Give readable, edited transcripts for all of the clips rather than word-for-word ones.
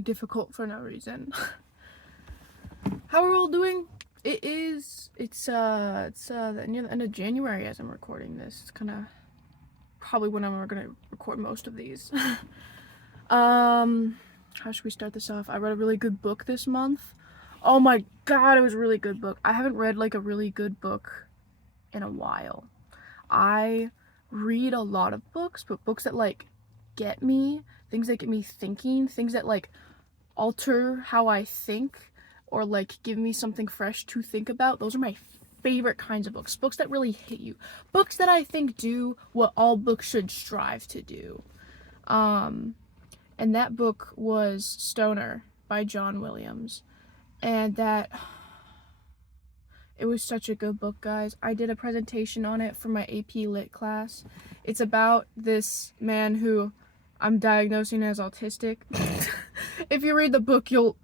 really difficult for no reason. How are we all doing? It's near the end of January as I'm recording this. It's kind of probably when I'm gonna record most of these. How should we start this off? I read a really good book this month. Oh my god, it was a really good book. I haven't read like a really good book in a while. I read a lot of books, but books that like get me, things that get me thinking, things that like alter how I think or like give me something fresh to think about. Those are my favorite kinds of books. Books that really hit you. Books that I think do what all books should strive to do. And that book was Stoner by John Williams. And it was such a good book, guys. I did a presentation on it for my AP Lit class. It's about this man who I'm diagnosing as autistic. If you read the book, you'll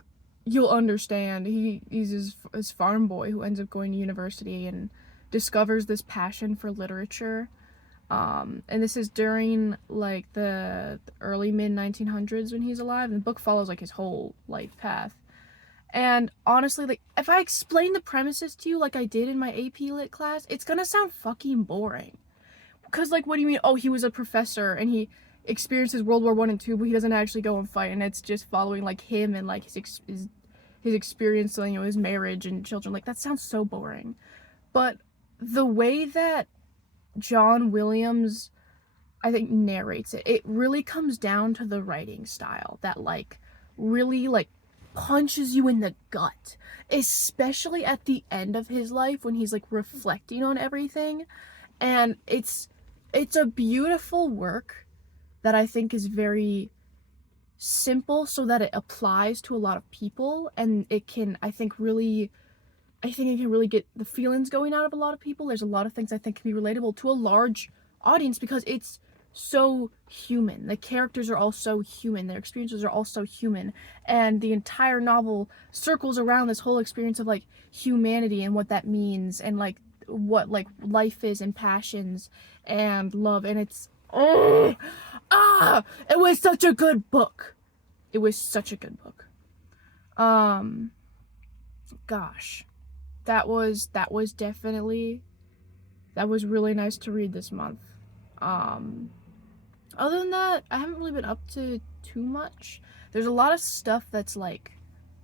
understand. He's this farm boy who ends up going to university and discovers this passion for literature. And this is during like the early mid 1900s when he's alive, and the book follows like his whole life path. And honestly, like, if I explain the premises to you like I did in my AP Lit class, it's gonna sound fucking boring. Because, like, what do you mean? Oh, he was a professor and he experiences World War I and II, but he doesn't actually go and fight, and it's just following, like, him and, like, his experience, you know, his marriage and children. Like, that sounds so boring. But the way that John Williams, I think, narrates it, it really comes down to the writing style that, like, really, like, punches you in the gut, especially at the end of his life when he's like reflecting on everything. And it's a beautiful work that I think is very simple so that it applies to a lot of people, and it can I think it can really get the feelings going out of a lot of people. There's a lot of things I think can be relatable to a large audience because it's so human. The characters are all so human. Their experiences are all so human. And the entire novel circles around this whole experience of like humanity and what that means and like what like life is and passions and love. And it's it was such a good book. It was such a good book. Gosh. That was really nice to read this month. Other than that, I haven't really been up to too much. There's a lot of stuff that's like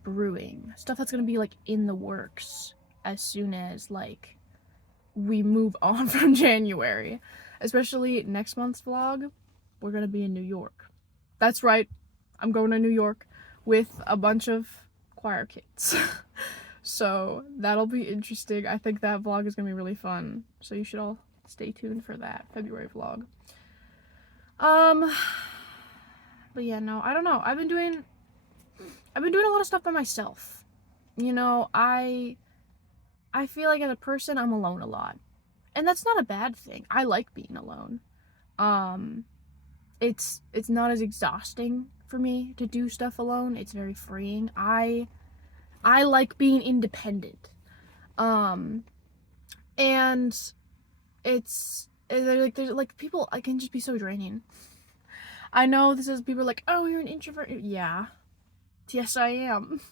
brewing, stuff that's gonna be like in the works as soon as like we move on from January. Especially next month's vlog, we're gonna be in New York. That's right, I'm going to New York with a bunch of choir kids. So that'll be interesting. I think that vlog is gonna be really fun. So you should all stay tuned for that February vlog. But yeah, no, I don't know. I've been doing a lot of stuff by myself. You know, I feel like as a person, I'm alone a lot. And that's not a bad thing. I like being alone. It's not as exhausting for me to do stuff alone. It's very freeing. I like being independent. And there's like people, I can just be so draining. I know this is people are like, oh, you're an introvert. Yeah. Yes, I am.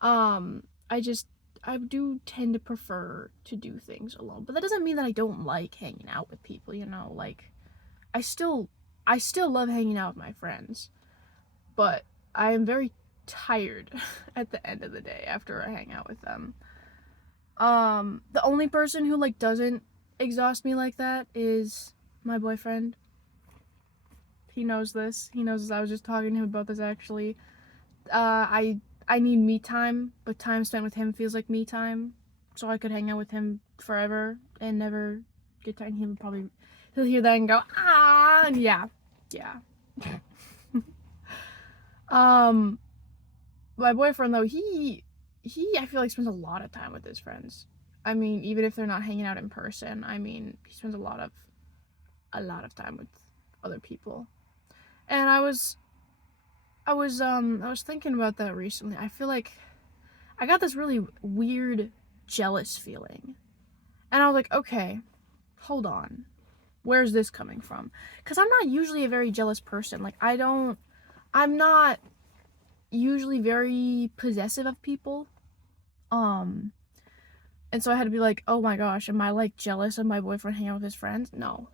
I do tend to prefer to do things alone, but that doesn't mean that I don't like hanging out with people, you know, like I still love hanging out with my friends, but I am very tired at the end of the day after I hang out with them. The only person who like doesn't exhaust me like that is my boyfriend. He knows this. I was just talking to him about this actually. I need me time, but time spent with him feels like me time. So I could hang out with him forever and never get tired. He'll hear that and go, ah, and yeah. My boyfriend though, he I feel like spends a lot of time with his friends. I mean, even if they're not hanging out in person, I mean, he spends a lot of time with other people. And I was thinking about that recently. I feel like I got this really weird jealous feeling. And I was like, okay, hold on. Where's this coming from? Because I'm not usually a very jealous person. Like, I'm not usually very possessive of people. Um, and so I had to be like, oh my gosh, am I like jealous of my boyfriend hanging out with his friends? No,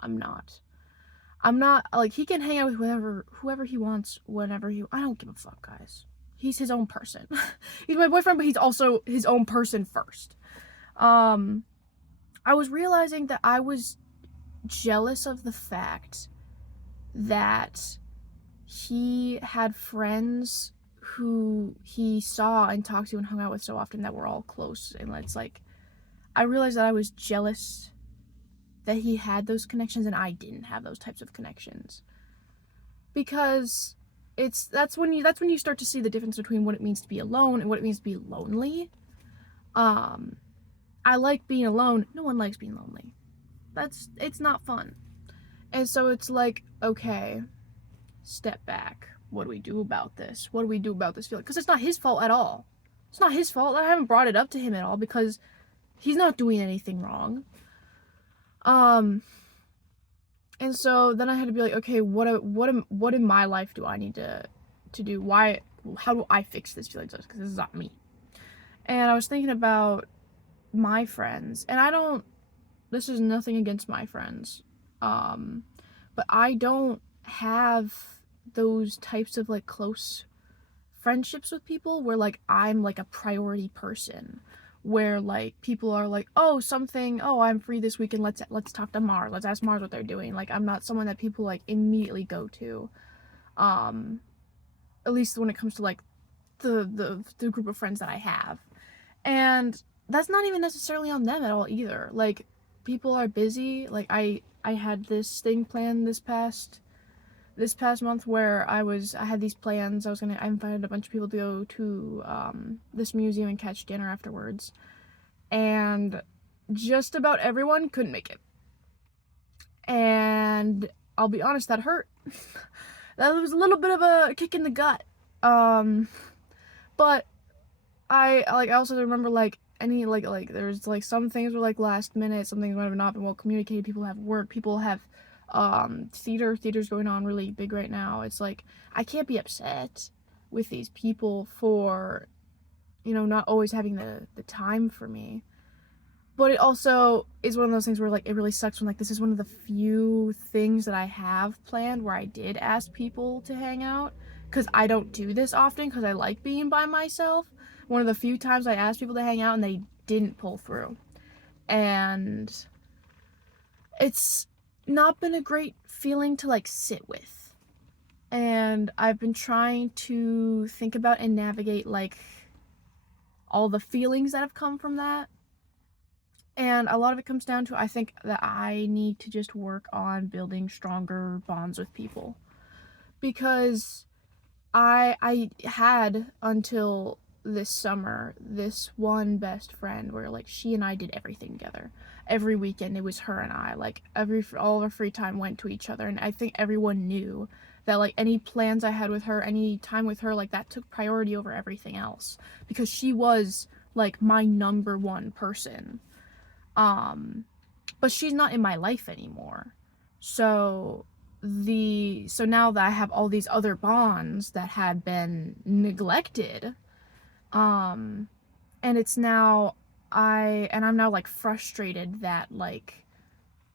I'm not. I'm not like he can hang out with whoever he wants, whenever he. I don't give a fuck, guys. He's his own person. He's my boyfriend, but he's also his own person first. Um, I was realizing that I was jealous of the fact that he had friends who he saw and talked to and hung out with so often that were all close. And it's like, I realized that I was jealous that he had those connections and I didn't have those types of connections. Because that's when you start to see the difference between what it means to be alone and what it means to be lonely. I like being alone. No one likes being lonely. It's not fun. And so it's like, okay, step back. What do we do about this? What do we do about this feeling? Because it's not his fault at all. It's not his fault. I haven't brought it up to him at all because he's not doing anything wrong. And so then I had to be like, okay, what in my life do I need to do? How do I fix this feeling? Because this is not me. And I was thinking about my friends, and this is nothing against my friends, but I don't have those types of like close friendships with people where like I'm like a priority person, where like people are like, oh, I'm free this weekend, let's talk to Mars, let's ask Mars what they're doing. Like, I'm not someone that people like immediately go to, at least when it comes to like the group of friends that I have. And that's not even necessarily on them at all either. Like, people are busy. Like, I had this thing planned this past month where I had these plans. I invited a bunch of people to go to this museum and catch dinner afterwards. And just about everyone couldn't make it. And I'll be honest, that hurt. That was a little bit of a kick in the gut. But I also remember like there's like some things were like last minute, some things might have not been well communicated. People have work, people have theater's going on really big right now. It's like, I can't be upset with these people for, not always having the time for me. But it also is one of those things where like it really sucks when like this is one of the few things that I have planned where I did ask people to hang out, because I don't do this often because I like being by myself. One of the few times I asked people to hang out and they didn't pull through. And it's not been a great feeling to like sit with. And I've been trying to think about and navigate like all the feelings that have come from that. And a lot of it comes down to, I think that I need to just work on building stronger bonds with people. Because I had, until this summer, this one best friend where like she and I did everything together. Every weekend it was her and I. Like all of our free time went to each other, and I think everyone knew that like any plans I had with her, any time with her, like that took priority over everything else, because she was like my number one person. But she's not in my life anymore. So now that I have all these other bonds that had been neglected, and it's now I'm now like frustrated that like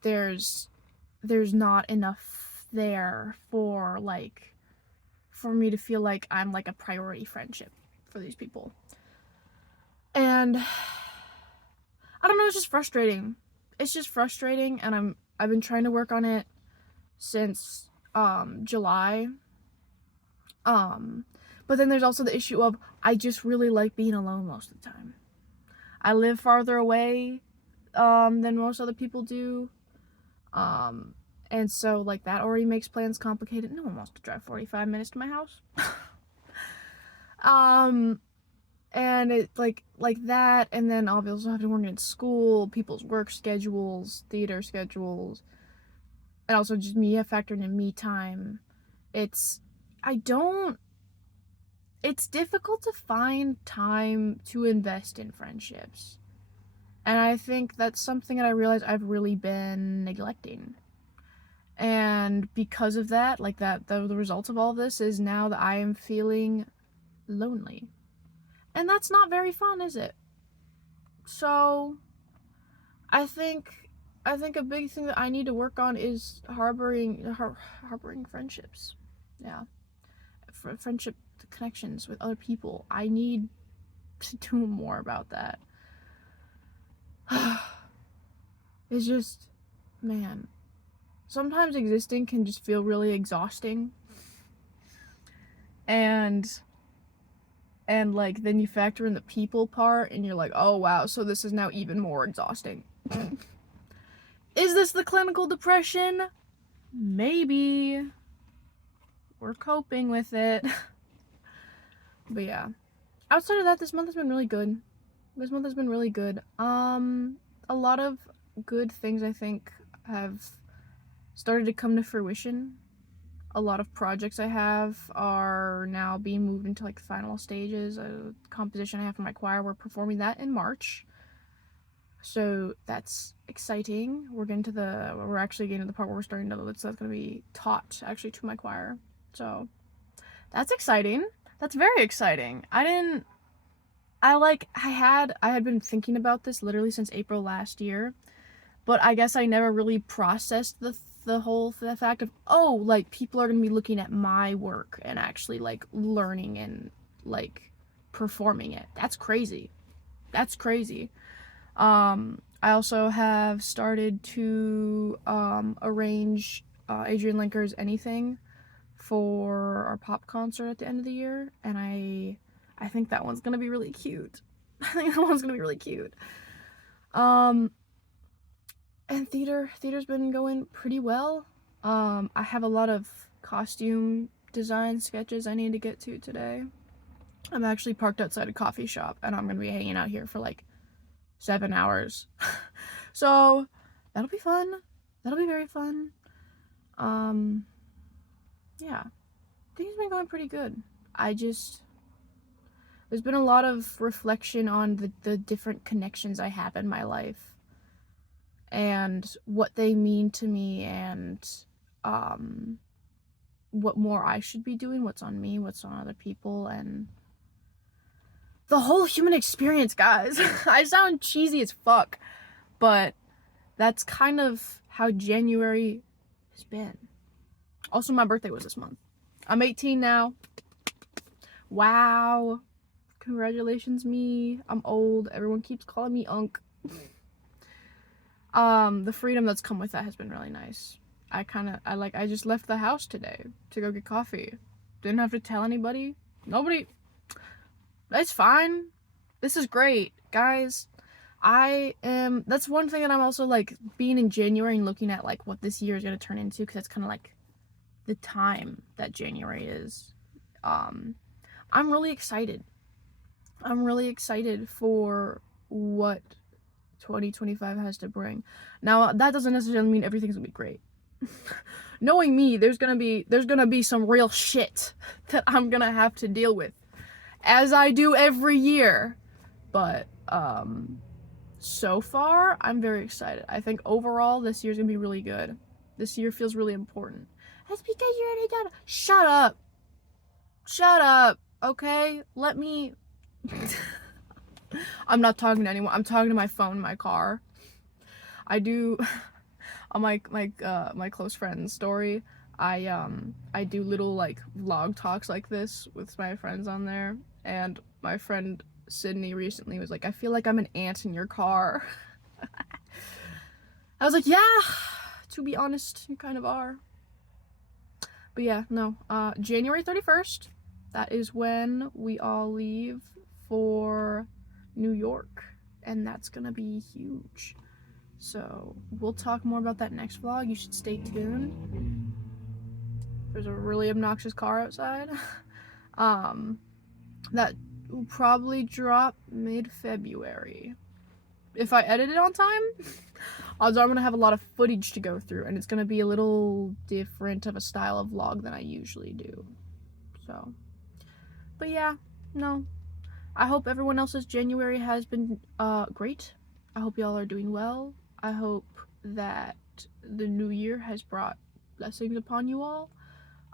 there's not enough there for me to feel like I'm like a priority friendship for these people. And I don't know, it's just frustrating. And I've been trying to work on it since July. But then there's also the issue of I just really like being alone most of the time. I live farther away than most other people do. And so like that already makes plans complicated. No one wants to drive 45 minutes to my house. And it's like that, and then I'll also have to work in school, people's work schedules, theater schedules, and also just me factoring in me time. It's difficult to find time to invest in friendships. And I think that's something that I realize I've really been neglecting. And because of that, like that, the result of all of this is now that I am feeling lonely. And that's not very fun, is it? So, I think a big thing that I need to work on is harboring friendships. Yeah. Friendship connections with other people. I need to do more about that. It's just, man, sometimes existing can just feel really exhausting. And like then you factor in the people part and you're like, oh wow, so this is now even more exhausting. Is this the clinical depression? Maybe. We're coping with it. But yeah. Outside of that, this month has been really good. A lot of good things I think have started to come to fruition. A lot of projects I have are now being moved into like the final stages. A composition I have for my choir, we're performing that in March. So that's exciting. We're actually getting to the part where we're starting to, that's going to be taught actually to my choir. So that's exciting. That's very exciting. I had been thinking about this literally since April last year, but I guess I never really processed the fact of, oh, like people are going to be looking at my work and actually like learning and like performing it. That's crazy. I also have started to arrange Adrian Linker's Anything for our pop concert at the end of the year, and I think that one's gonna be really cute. And theater's been going pretty well. I have a lot of costume design sketches I need to get to today. I'm actually parked outside a coffee shop, and I'm gonna be hanging out here for like 7 hours. So that'll be fun. That'll be very fun. Yeah. Things have been going pretty good. There's been a lot of reflection on the different connections I have in my life and what they mean to me, and what more I should be doing, what's on me, what's on other people, and the whole human experience, guys. I sound cheesy as fuck, but that's kind of how January has been. Also, my birthday was this month. I'm 18 now. Wow. Congratulations, me. I'm old. Everyone keeps calling me Unk. The freedom that's come with that has been really nice. I just left the house today to go get coffee. Didn't have to tell anybody. Nobody. It's fine. This is great, guys. That's one thing that I'm also like, being in January and looking at like what this year is going to turn into, because that's kind of like the time that January is. I'm really excited. I'm really excited for what 2025 has to bring. Now, that doesn't necessarily mean everything's gonna be great. Knowing me, there's gonna be some real shit that I'm gonna have to deal with, as I do every year. But so far, I'm very excited. I think overall, this year's gonna be really good. This year feels really important. That's because you're an adult. Shut up. Shut up. Okay? Let me... I'm not talking to anyone. I'm talking to my phone in my car. I do... on my close friend's story, I do little, like, vlog talks like this with my friends on there. And my friend Sydney recently was like, I feel like I'm an ant in your car. I was like, yeah, to be honest, you kind of are. But yeah, no, January 31st, that is when we all leave for New York, and that's gonna be huge. So we'll talk more about that next vlog. You should stay tuned. There's a really obnoxious car outside. That will probably drop mid-February. If I edit it on time, odds are I'm gonna have a lot of footage to go through, and it's gonna be a little different of a style of vlog than I usually do. So, but yeah, no. I hope everyone else's January has been great. I hope y'all are doing well. I hope that the new year has brought blessings upon you all.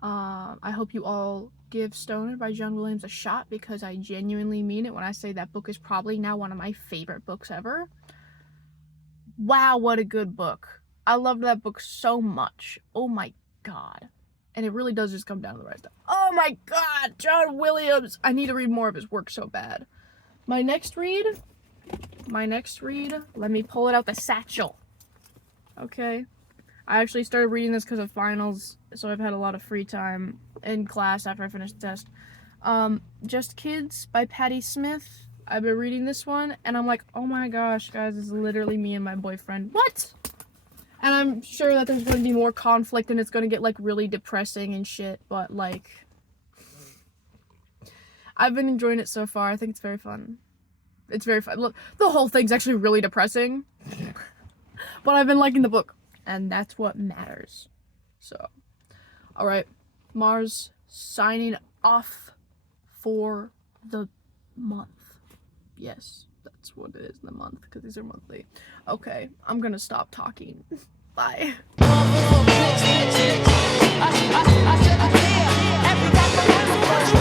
I hope you all give Stoner by John Williams a shot, because I genuinely mean it when I say that book is probably now one of my favorite books ever. Wow, what a good book. I loved that book so much. Oh my god. And it really does just come down to the right stuff. Oh my god, John Williams! I need to read more of his work so bad. My next read, let me pull it out the satchel. Okay. I actually started reading this because of finals, so I've had a lot of free time in class after I finished the test. Just Kids by Patti Smith. I've been reading this one, and I'm like, oh my gosh, guys, this is literally me and my boyfriend. What? And I'm sure that there's going to be more conflict, and it's going to get, like, really depressing and shit, but, like, I've been enjoying it so far. I think it's very fun. It's very fun. Look, the whole thing's actually really depressing, but I've been liking the book, and that's what matters. So, alright, Mars signing off for the month. Yes, that's what it is in the month, because these are monthly. Okay, I'm gonna stop talking. Bye. I said,